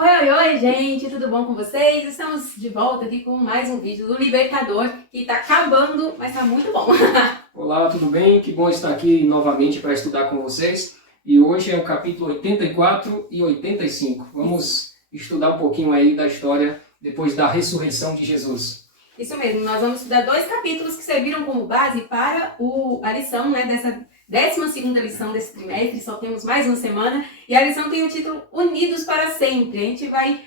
Oi, gente, tudo bom com vocês? Estamos de volta aqui com mais um vídeo do Libertador, que tá acabando, mas tá muito bom. Olá, tudo bem? Que bom estar aqui novamente para estudar com vocês. E hoje é o capítulo 84 e 85. Vamos estudar um pouquinho aí da história depois da ressurreição de Jesus. Isso mesmo, nós vamos estudar dois capítulos que serviram como base para a lição, né, dessa 12ª lição desse trimestre. Só temos mais uma semana, e a lição tem o título Unidos para Sempre. A gente vai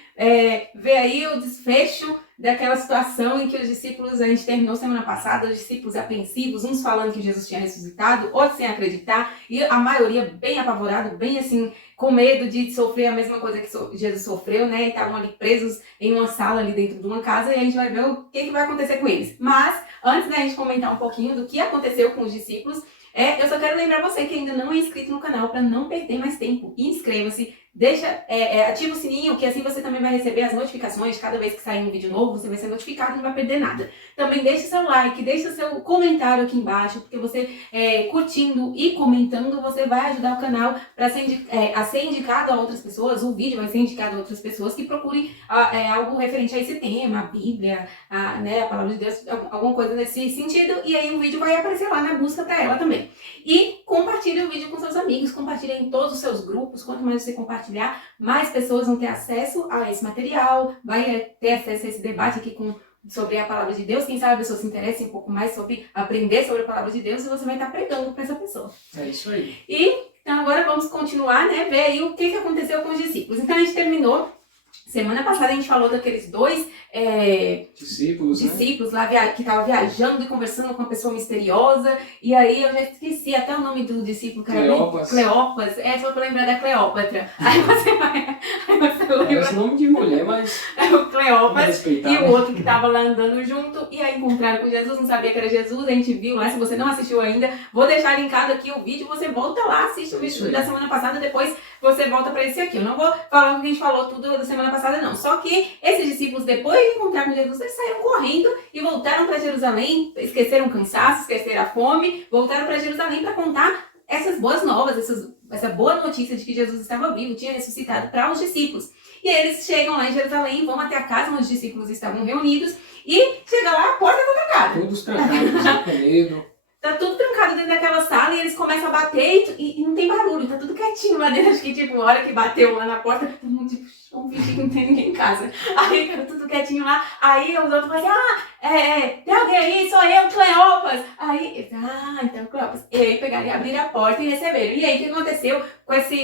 ver aí o desfecho daquela situação em que os discípulos, a gente terminou semana passada, os discípulos apreensivos, uns falando que Jesus tinha ressuscitado, outros sem acreditar, e a maioria bem apavorado, bem assim, com medo de sofrer a mesma coisa que Jesus sofreu, né? E estavam ali presos em uma sala ali dentro de uma casa, e a gente vai ver o que vai acontecer com eles. Mas, antes da gente comentar um pouquinho do que aconteceu com os discípulos, eu só quero lembrar você que ainda não é inscrito no canal para não perder mais tempo. Inscreva-se, ativa o sininho, que assim você também vai receber as notificações. Cada vez que sair um vídeo novo, você vai ser notificado e não vai perder nada. Também deixe seu like, deixe o seu comentário aqui embaixo, porque você curtindo e comentando, você vai ajudar o canal a ser indicado a outras pessoas. O vídeo vai ser indicado a outras pessoas que procurem algo referente a esse tema, a Bíblia, a Palavra de Deus, alguma coisa nesse sentido, e aí o vídeo vai aparecer lá na busca para ela também. E compartilhe o vídeo com seus amigos, compartilhe em todos os seus grupos. Quanto mais você compartilhar, mais pessoas vão ter acesso a esse material, vai ter acesso a esse debate aqui sobre a Palavra de Deus. Quem sabe a pessoa se interessa um pouco mais sobre aprender sobre a Palavra de Deus, e você vai estar pregando para essa pessoa. É isso aí. Então agora vamos continuar, né, ver aí o que aconteceu com os discípulos. Então a gente terminou. Semana passada a gente falou daqueles dois discípulos lá que estavam viajando e conversando com uma pessoa misteriosa. E aí eu já esqueci até o nome do discípulo, que era Cleopas. Só pra lembrar da Cleópatra. Aí você lembra. Parece nome de mulher, mas o Cleopas e o outro que estava lá andando junto. E aí encontraram com Jesus, não sabia que era Jesus. A gente viu lá. Se você não assistiu ainda, vou deixar linkado aqui o vídeo. Você volta lá, assiste o vídeo da semana passada, depois você volta para esse aqui. Eu não vou falar o que a gente falou tudo da semana passada, não. Só que esses discípulos, depois de encontrar com Jesus, eles saíram correndo e voltaram para Jerusalém. Esqueceram o cansaço, esqueceram a fome, voltaram para Jerusalém para contar essas boas novas, essa boa notícia de que Jesus estava vivo, tinha ressuscitado para os discípulos. E aí eles chegam lá em Jerusalém, vão até a casa onde os discípulos estavam reunidos, e chega lá, a porta está trancada. Todos trancados, com medo. Tá tudo trancado dentro daquela sala, e eles começam a bater e não tem barulho, tá tudo quietinho lá dentro. Acho que, tipo, a hora que bateu lá na porta, todo mundo, tipo, vamos fingir que não tem ninguém em casa. Aí, tá tudo quietinho lá, aí os outros falam assim, tem alguém aí? Sou eu, Cleopas. Aí, então Cleopas. E aí pegaram e abriram a porta e receberam. E aí, o que aconteceu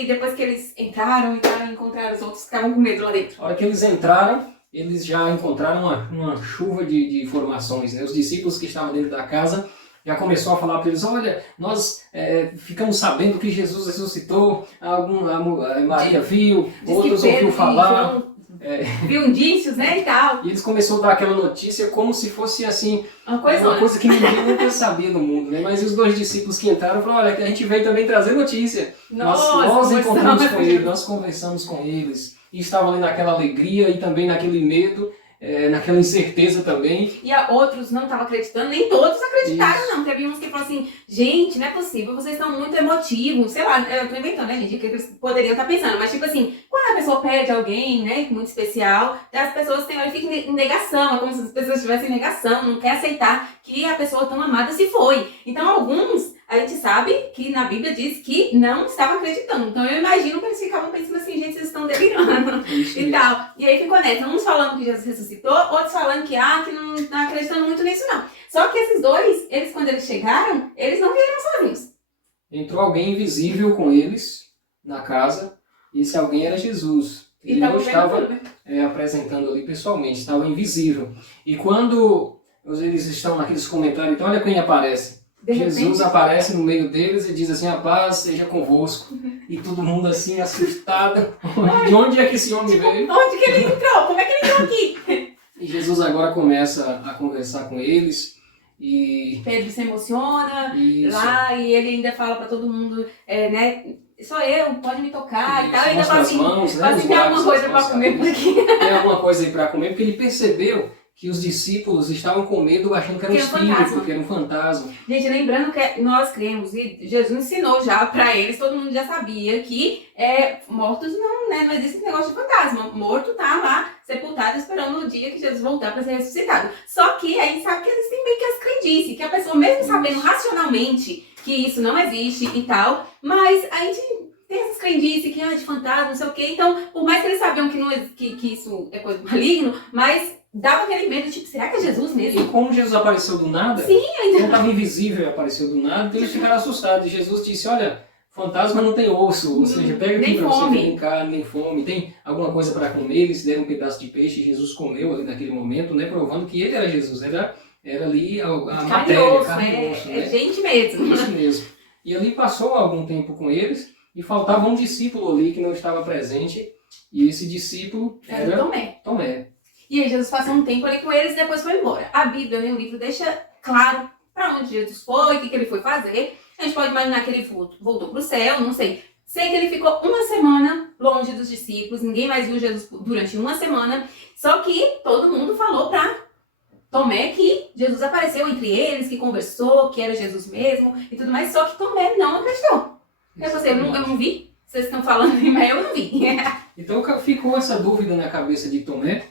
depois que eles entraram e encontraram os outros que estavam com medo lá dentro? A hora que eles entraram, eles já encontraram uma chuva de informações, né? Os discípulos que estavam dentro da casa já começou a falar para eles, olha, nós ficamos sabendo que Jesus ressuscitou, a Maria viu, outros ouviu falar. Viu indícios, né, e tal. E eles começaram a dar aquela notícia como se fosse assim, uma coisa que ninguém nunca sabia no mundo, né? Mas os dois discípulos que entraram falaram, olha, a gente veio também trazer notícia. Nós encontramos com eles, nós conversamos com eles, e estavam ali naquela alegria e também naquele medo, naquela incerteza também. E outros não estavam acreditando, nem todos acreditaram. Isso. Não. Teve uns que falaram assim, gente, não é possível, vocês estão muito emotivos. Sei lá, eu tô inventando, né, gente, o que eles poderiam estar pensando. Mas tipo assim, quando a pessoa perde alguém, né, muito especial, as pessoas ficam em negação, é como se as pessoas estivessem em negação, não quer aceitar que a pessoa tão amada se foi. Então alguns, a gente sabe que na Bíblia diz que não estavam acreditando. Então eu imagino que eles ficavam pensando assim, gente, vocês estão delirando e tal. E aí ficou nessa, uns falando que Jesus ressuscitou, outros falando que não estão acreditando muito nisso não. Só que esses dois, quando eles chegaram, eles não vieram sozinhos. Entrou alguém invisível com eles na casa, e esse alguém era Jesus. Ele não estava apresentando ali pessoalmente, estava invisível. E quando eles estão naqueles comentários, então olha quem aparece. Jesus aparece no meio deles e diz assim, a paz seja convosco. E todo mundo assim, assustado. De onde é que esse homem veio? Onde que ele entrou? Como é que ele entrou aqui? E Jesus agora começa a conversar com eles. E Pedro se emociona lá, e ele ainda fala para todo mundo, né? Sou eu, pode me tocar e tal. E ainda fala assim, mãos, né? Tem alguma coisa para comer por aqui. Tem alguma coisa aí para comer, porque ele percebeu que os discípulos estavam com medo, achando que era um espírito, que era um fantasma. Gente, lembrando que nós cremos, e Jesus ensinou já para eles, todo mundo já sabia que mortos não, né, não existe esse negócio de fantasma. Morto tá lá, sepultado, esperando o dia que Jesus voltar para ser ressuscitado. Só que a gente sabe que existem meio que as crendices, que a pessoa, mesmo sabendo racionalmente que isso não existe e tal, mas a gente tem essas crendices que de fantasma, não sei o quê. Então, por mais que eles sabiam que isso é coisa do maligno, mas dava aquele medo, tipo, será que é Jesus mesmo? E como Jesus apareceu do nada, ele estava invisível e apareceu do nada, então eles ficaram assustados. E Jesus disse, olha, fantasma não tem osso, ou seja, pega aqui para você brincar, nem fome, tem alguma coisa para comer. Eles deram um pedaço de peixe, Jesus comeu ali naquele momento, né, provando que ele era Jesus, era ali a matéria, carne e osso, né? É gente mesmo. Isso mesmo. E ali passou algum tempo com eles, e faltava um discípulo ali que não estava presente, e esse discípulo era Tomé. E aí Jesus passou um tempo ali com eles e depois foi embora. A Bíblia, né, o livro, deixa claro para onde Jesus foi, o que ele foi fazer. A gente pode imaginar que ele voltou para o céu, não sei. Sei que ele ficou uma semana longe dos discípulos, ninguém mais viu Jesus durante uma semana. Só que todo mundo falou para Tomé que Jesus apareceu entre eles, que conversou, que era Jesus mesmo e tudo mais. Só que Tomé não acreditou. Eu não vi, vocês estão falando, mas eu não vi. Então ficou essa dúvida na cabeça de Tomé.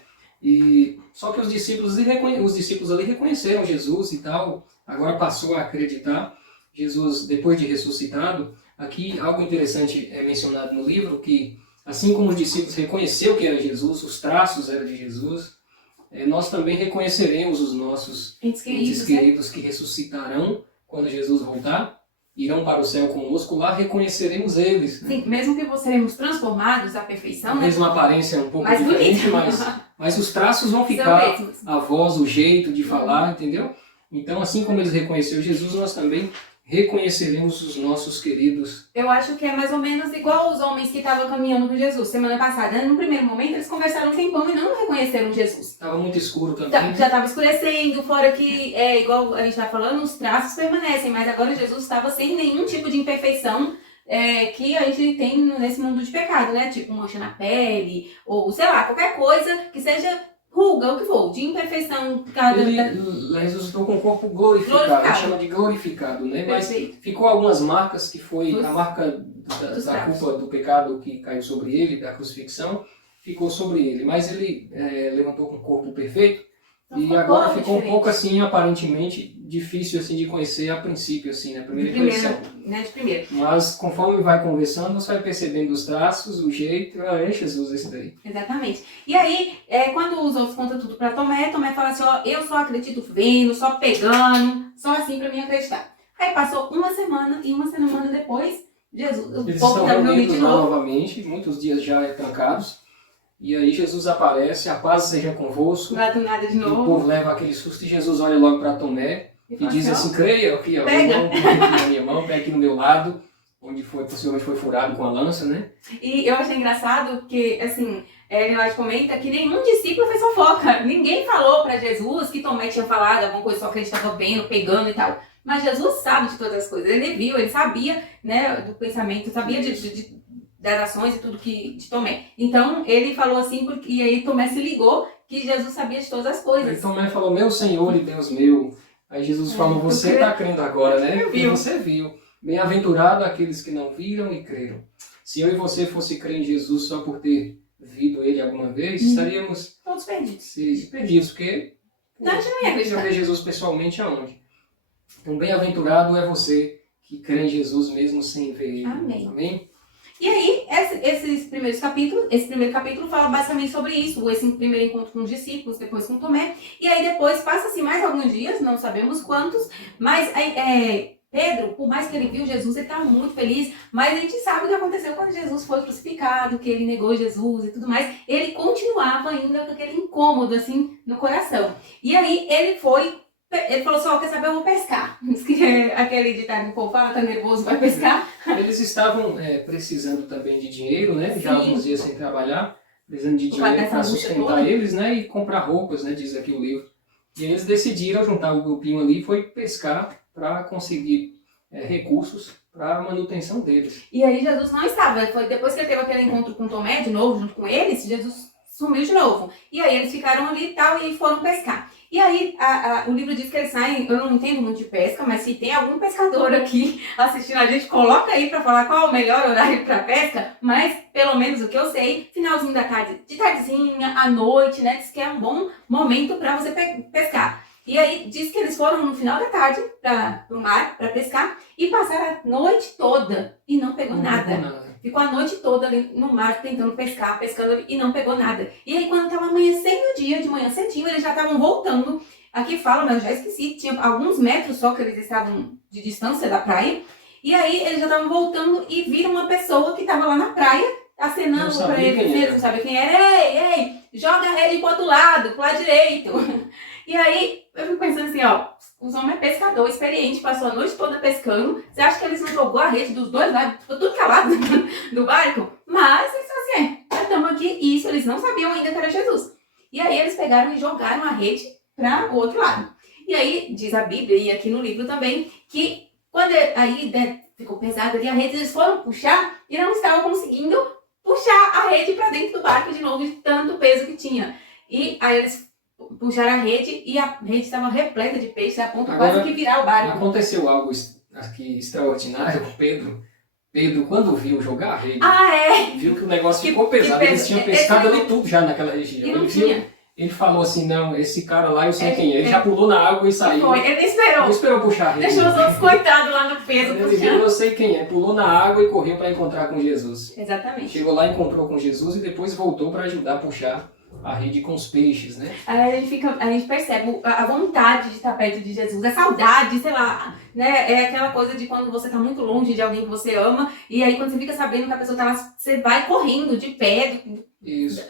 Só que os discípulos ali reconheceram Jesus e tal, agora passou a acreditar. Jesus, depois de ressuscitado, aqui algo interessante é mencionado no livro, que assim como os discípulos reconheceram que era Jesus, os traços eram de Jesus, nós também reconheceremos os nossos entes queridos que ressuscitarão quando Jesus voltar, irão para o céu conosco, lá reconheceremos eles. Sim, mesmo que seremos transformados à perfeição, né? Mesmo a aparência um pouco diferente, mas os traços vão ficar, a voz, o jeito de falar, entendeu? Então, assim como eles reconheceram Jesus, nós também reconheceremos os nossos queridos. Eu acho que é mais ou menos igual os homens que estavam caminhando com Jesus semana passada. No primeiro momento, eles conversaram um tempão e não reconheceram Jesus. Estava muito escuro também. Já estava escurecendo, fora que, igual a gente está falando, os traços permanecem, mas agora Jesus estava sem nenhum tipo de imperfeição que a gente tem nesse mundo de pecado, né? Tipo mancha na pele, ou sei lá, qualquer coisa que seja ruga, o que for, de imperfeição. Jesus estou com o corpo glorificado, a gente chama de glorificado, né? Mas ficou algumas marcas, que foi a marca da culpa do pecado que caiu sobre ele, da crucifixão, ficou sobre ele. Mas ele levantou com o corpo perfeito, então, e agora ficou um pouco assim, aparentemente, difícil assim, de conhecer a princípio, assim, na primeira impressão. Né, de primeira. Mas conforme vai conversando, você vai percebendo os traços, o jeito, é Jesus esse daí. Exatamente. E aí, quando os outros contam tudo para Tomé fala assim, ó, eu só acredito vendo, só pegando, só assim para mim acreditar. Aí passou uma semana, e uma semana depois, Eles estão reunidos novamente, muitos dias já trancados. E aí Jesus aparece, a paz seja convosco. Não é nada de novo. O povo leva aquele susto e Jesus olha logo para Tomé e diz assim, creia aqui, ó, pega na minha mão, pega aqui no meu lado, onde possivelmente foi furado com a lança, né? E eu achei engraçado que, assim, Leonardo comenta que nenhum discípulo fez fofoca. Ninguém falou para Jesus que Tomé tinha falado alguma coisa só que ele estava vendo, pegando e tal. Mas Jesus sabe de todas as coisas. Ele viu, ele sabia, né, do pensamento, sabia das ações e tudo que de Tomé. Então, ele falou assim, e aí Tomé se ligou que Jesus sabia de todas as coisas. Aí Tomé falou, meu Senhor e Deus meu. Aí Jesus falou, você está crendo agora, né? Porque você viu. Bem-aventurado aqueles que não viram e creram. Se eu e você fosse crer em Jesus só por ter visto ele alguma vez, estaríamos todos perdidos. Perdidos, porque não, a gente não ia acreditar. ver Jesus pessoalmente aonde? Então, bem-aventurado é você que crê em Jesus mesmo sem ver ele. Amém. Amém? E aí, esse primeiro capítulo fala basicamente sobre isso, esse primeiro encontro com os discípulos, depois com Tomé, e aí depois passa-se mais alguns dias, não sabemos quantos, mas Pedro, por mais que ele viu Jesus, ele estava muito feliz, mas a gente sabe o que aconteceu quando Jesus foi crucificado, que ele negou Jesus e tudo mais, ele continuava ainda com aquele incômodo assim no coração. E aí ele falou assim, quer saber, eu vou pescar. Aquele ditado que o povo fala, tá nervoso, vai pescar. Eles estavam precisando também de dinheiro, né? Sim. Já há alguns dias sem trabalhar, precisando de dinheiro para sustentar eles, né? E comprar roupas, né? Diz aqui o livro. E eles decidiram juntar o grupinho ali e foi pescar para conseguir recursos para a manutenção deles. E aí Jesus não estava. Foi depois que ele teve aquele encontro com Tomé, de novo, junto com eles, Jesus sumiu de novo. E aí eles ficaram ali e tal, e foram pescar. E aí o livro diz que eles saem, eu não entendo muito de pesca, mas se tem algum pescador aqui assistindo a gente, coloca aí pra falar qual é o melhor horário pra pesca, mas pelo menos o que eu sei, finalzinho da tarde, de tardezinha, à noite, né, diz que é um bom momento pra você pescar. E aí diz que eles foram no final da tarde pro mar pra pescar e passaram a noite toda e não pegou nada. Ficou a noite toda ali no mar tentando pescar, pescando e não pegou nada. E aí quando estava amanhecendo o dia, de manhã cedinho, eles já estavam voltando. Aqui fala, mas eu já esqueci, tinha alguns metros só que eles estavam de distância da praia. E aí eles já estavam voltando e viram uma pessoa que estava lá na praia, acenando para eles, não sabia quem era. Ei, joga a rede pro outro lado, pro lado direito. E aí eu fico pensando assim, ó, os homens é pescador, experiente, passou a noite toda pescando. Você acha que eles não jogou a rede dos dois lados, tudo que é lado do barco? Mas eles assim, já estamos aqui. E isso eles não sabiam ainda que era Jesus. E aí eles pegaram e jogaram a rede para o outro lado. E aí diz a Bíblia, e aqui no livro também, que quando aí ficou pesado ali a rede, eles foram puxar e não estavam conseguindo puxar a rede para dentro do barco de novo, de tanto peso que tinha. E aí eles puxaram a rede e a rede estava repleta de peixes a ponto quase que virar o barco. Aconteceu algo aqui extraordinário com Pedro. Pedro, quando viu jogar a rede, viu que o negócio ficou pesado. Eles tinham pescado ali tudo já naquela região. Ele falou assim, não, esse cara lá eu sei quem é. Ele já pulou na água e saiu. Ele esperou. Não esperou puxar a rede. Deixou os outros coitados lá no peso. Ele viu, eu sei quem é. Pulou na água e correu para encontrar com Jesus. Exatamente. Chegou lá, encontrou com Jesus e depois voltou para ajudar a puxar a rede com os peixes, né? Aí a gente percebe a vontade de estar perto de Jesus, a saudade, sei lá, né? É aquela coisa de quando você está muito longe de alguém que você ama, e aí quando você fica sabendo que a pessoa está lá, você vai correndo de pé,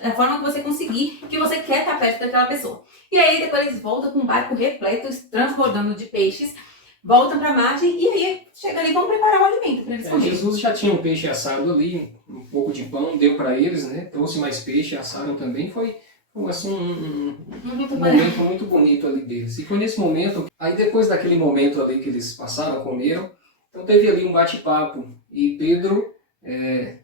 da forma que você conseguir, que você quer estar perto daquela pessoa. E aí depois eles voltam com um barco repleto, transbordando de peixes, voltam para a margem e aí chega ali e vão preparar o alimento para eles comerem. Jesus já tinha um peixe assado ali, um pouco de pão, deu para eles, né? Trouxe mais peixe, assaram também. Foi assim, um momento muito bonito ali deles. E foi nesse momento, aí depois daquele momento ali que eles passaram, comeram, então teve ali um bate-papo. E Pedro,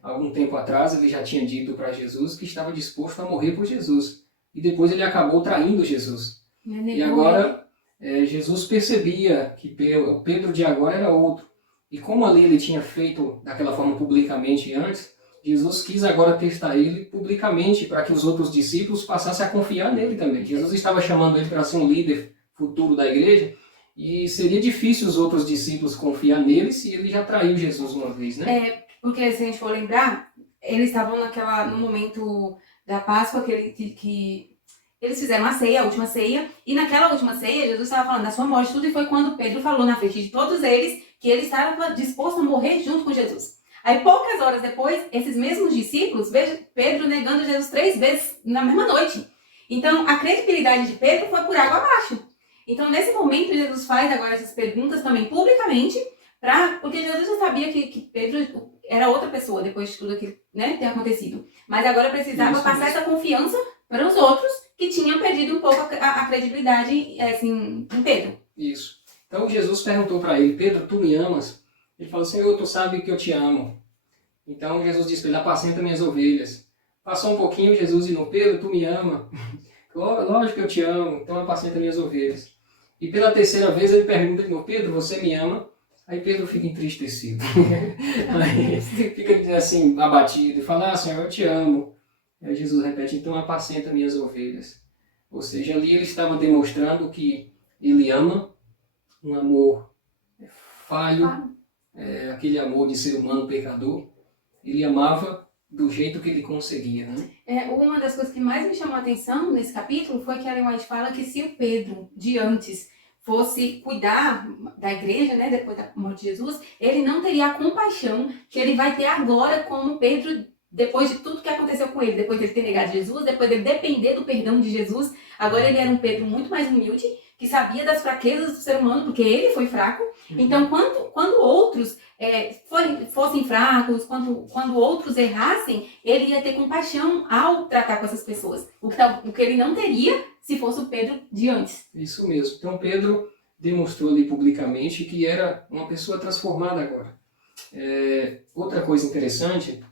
algum tempo atrás, ele já tinha dito para Jesus que estava disposto a morrer por Jesus. E depois ele acabou traindo Jesus. E agora Jesus percebia que Pedro de agora era outro. E como ali ele tinha feito daquela forma publicamente antes, Jesus quis agora testar ele publicamente para que os outros discípulos passassem a confiar nele também. Jesus estava chamando ele para ser um líder futuro da igreja e seria difícil os outros discípulos confiar nele se ele já traiu Jesus uma vez, né? Porque se a gente for lembrar, eles estavam no momento da Páscoa que eles fizeram a ceia, a última ceia, e naquela última ceia Jesus estava falando da sua morte, tudo, e foi quando Pedro falou na frente de todos eles que ele estava disposto a morrer junto com Jesus. Aí poucas horas depois, esses mesmos discípulos, veja Pedro negando Jesus 3 vezes na mesma noite. Então a credibilidade de Pedro foi por água abaixo. Então nesse momento Jesus faz agora essas perguntas também publicamente, porque Jesus já sabia que Pedro era outra pessoa depois de tudo aquilo, né, ter acontecido. Mas agora precisava passar essa confiança para os outros que tinham perdido um pouco a credibilidade assim, em Pedro. Isso. Então Jesus perguntou para ele, Pedro, tu me amas? Ele falou, Senhor, tu sabe que eu te amo. Então Jesus disse para ele, apacenta minhas ovelhas. Passou um pouquinho, Jesus disse, Pedro, tu me ama? Lógico que eu te amo, então apacenta minhas ovelhas. E pela terceira vez ele pergunta, Pedro, você me ama? Aí Pedro fica entristecido. Aí fica assim, abatido. E fala, Senhor, eu te amo. Aí Jesus repete, então apacenta minhas ovelhas. Ou seja, ali ele estava demonstrando que ele ama um amor falho, aquele amor de ser humano pecador. Ele amava do jeito que ele conseguia, né? Uma das coisas que mais me chamou a atenção nesse capítulo foi que a Ellen White fala que se o Pedro de antes fosse cuidar da igreja, né, depois da morte de Jesus, ele não teria a compaixão que ele vai ter agora como Pedro, depois de tudo que aconteceu com ele, depois de ele ter negado Jesus, depois de ele depender do perdão de Jesus. Agora ele era um Pedro muito mais humilde, que sabia das fraquezas do ser humano, porque ele foi fraco. Então, quando outros fossem fracos, quando outros errassem, ele ia ter compaixão ao tratar com essas pessoas. O que ele não teria se fosse o Pedro de antes. Isso mesmo. Então, Pedro demonstrou ali publicamente que era uma pessoa transformada agora. Outra coisa interessante,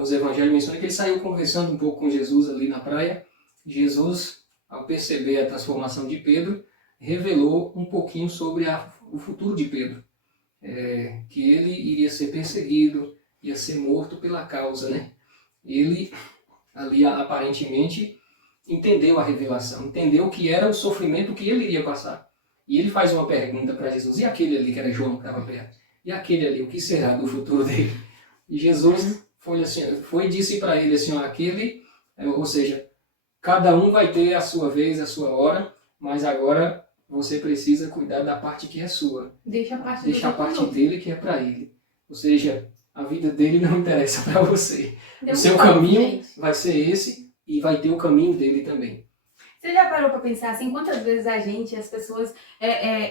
os evangelhos mencionam que ele saiu conversando um pouco com Jesus ali na praia. Jesus, ao perceber a transformação de Pedro, revelou um pouquinho sobre o futuro de Pedro. Que ele iria ser perseguido, ia ser morto pela causa, né? Ele, ali aparentemente, entendeu a revelação, entendeu que era o sofrimento que ele iria passar. E ele faz uma pergunta para Jesus, e aquele ali que era João que estava perto? E aquele ali, o que será do futuro dele? E Jesus foi e disse para ele assim, ou seja, cada um vai ter a sua vez, a sua hora, mas agora você precisa cuidar da parte que é sua. Deixa a parte dele que é para ele. Ou seja, a vida dele não interessa para você. O seu caminho vai ser esse e vai ter o caminho dele também. Você já parou para pensar assim, quantas vezes as pessoas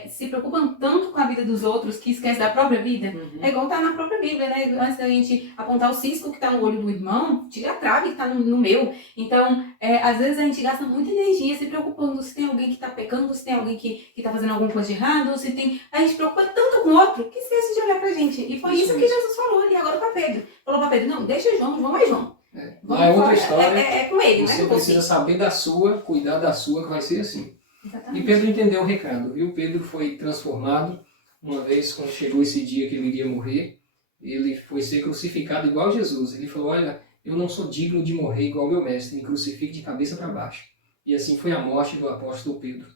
se preocupam tanto com a vida dos outros que esquecem da própria vida? Uhum. É igual tá na própria Bíblia, né? Antes da gente apontar o cisco que tá no olho do irmão, tira a trave que tá no meu. Então, às vezes a gente gasta muita energia se preocupando se tem alguém que tá pecando, se tem alguém que tá fazendo alguma coisa de errado, se tem... A gente preocupa tanto com o outro que esquece de olhar pra gente. E foi isso que Jesus falou ali agora pra Pedro. Falou pra Pedro, não, deixa João é João. Lá é outra história. É com ele, você precisa saber da sua, cuidar da sua, que vai ser assim. Exatamente. E Pedro entendeu o recado, viu? Pedro foi transformado uma vez, quando chegou esse dia que ele iria morrer, ele foi ser crucificado igual Jesus. Ele falou, olha, eu não sou digno de morrer igual meu mestre, me crucifique de cabeça para baixo. E assim foi a morte do apóstolo Pedro.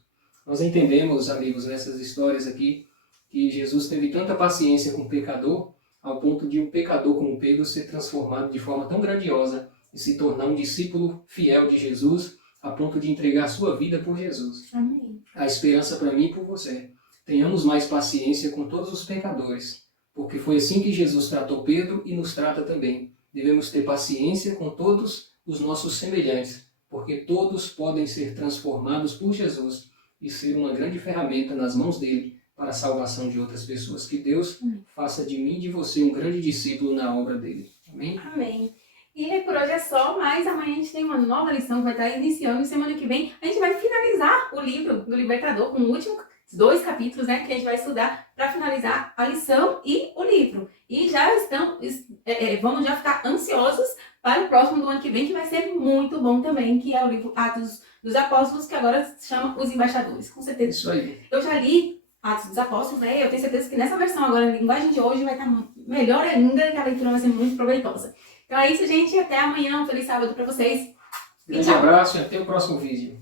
Nós entendemos, amigos, nessas histórias aqui, que Jesus teve tanta paciência com o pecador, ao ponto de um pecador como Pedro ser transformado de forma tão grandiosa e se tornar um discípulo fiel de Jesus, a ponto de entregar a sua vida por Jesus. Amém. A esperança para mim e por você. Tenhamos mais paciência com todos os pecadores, porque foi assim que Jesus tratou Pedro e nos trata também. Devemos ter paciência com todos os nossos semelhantes, porque todos podem ser transformados por Jesus e ser uma grande ferramenta nas mãos dele para a salvação de outras pessoas. Que Deus faça de mim e de você um grande discípulo na obra dele. Amém? Amém. E por hoje é só, mas amanhã a gente tem uma nova lição que vai estar iniciando. Semana que vem a gente vai finalizar o livro do Libertador com os últimos 2 capítulos, né, que a gente vai estudar para finalizar a lição e o livro. E já vamos já ficar ansiosos para o próximo do ano que vem, que vai ser muito bom também, que é o livro Atos dos Apóstolos, que agora se chama Os Embaixadores. Com certeza. Isso aí. Eu já li Atos dos Apóstolos, né? Eu tenho certeza que nessa versão agora, na linguagem de hoje, vai estar melhor ainda, que a leitura vai ser muito proveitosa. Então é isso, gente. Até amanhã. Um feliz sábado para vocês. Grande abraço e até o próximo vídeo.